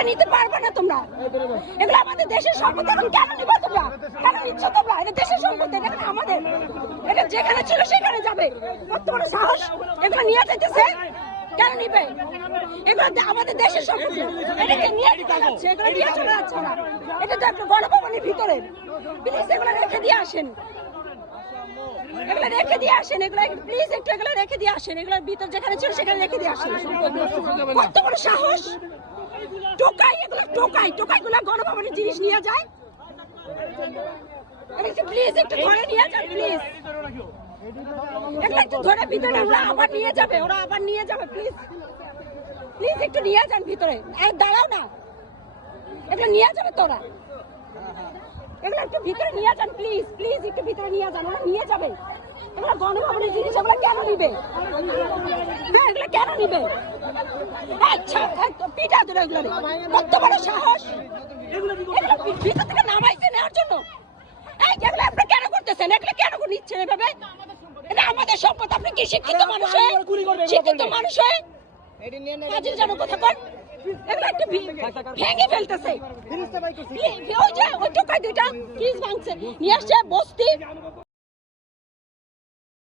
এগুলো নিতে পারবে না তোমরা। এগুলো আমাদের দেশের সম্পদ, এখন কেন নিবা তোমরা? কেন নিচ্ছ তোমরা? এটা দেশের সম্পদ, এটা আমাদের? এটা যেখানে ছিল সেখানে যাবে। বড় সাহস। এগুলো নিয়ে যেতেছে কেন নিবে? আমাদের দেশের সম্পদ না। এটা তো একটা ভিতরে। এগুলো রেখে দিয়ে আসেন। এগুলো রেখে দিয়ে আসেন, এগুলো রেখে দিয়ে আসেন। এগুলোর ভিতর যেখানে ছিল সেখানে রেখে দিয়ে আসেন। সাহস। টোকাই, এগুলো টোকাই টোকাই গুলো গণভবনের জিনিস নিয়ে যায়। প্লিজ একটু নিয়ে যান প্লিজ ধরে ভিতরে আবার নিয়ে যাবে, ওরা আবার নিয়ে যাবে প্লিজ প্লিজ একটু নিয়ে যান ভিতরে। নিয়ে যাবে তোরা। এগুলো একটু ভিতরে নিয়ে প্লিজ প্লিজ একটু ভিতরে ওরা নিয়ে যাবে। গণভবনের জিনিস কেন নিবে? কেন নিবে? আচ্ছা পিঠা ধরে এগুলো কত বড় সাহস? ভিতর থেকে নামাইছে নেওয়ার জন্য? এই আপনি কেন করতেছেন এগুলো কেন নিচ্ছেন এভাবে? এটা আমাদের সম্পদ। আপনি কি শিক্ষিত মানুষ হয়ে? শিক্ষিত মানুষ হয়ে? কাজের জন্য কথা এগুলো একটু ভেঙে ফেলতেছে। ওই যে ওই টোকাই দুইটা ফ্রিজ ভাঙছে। নিয়ে আসছে বস্তি।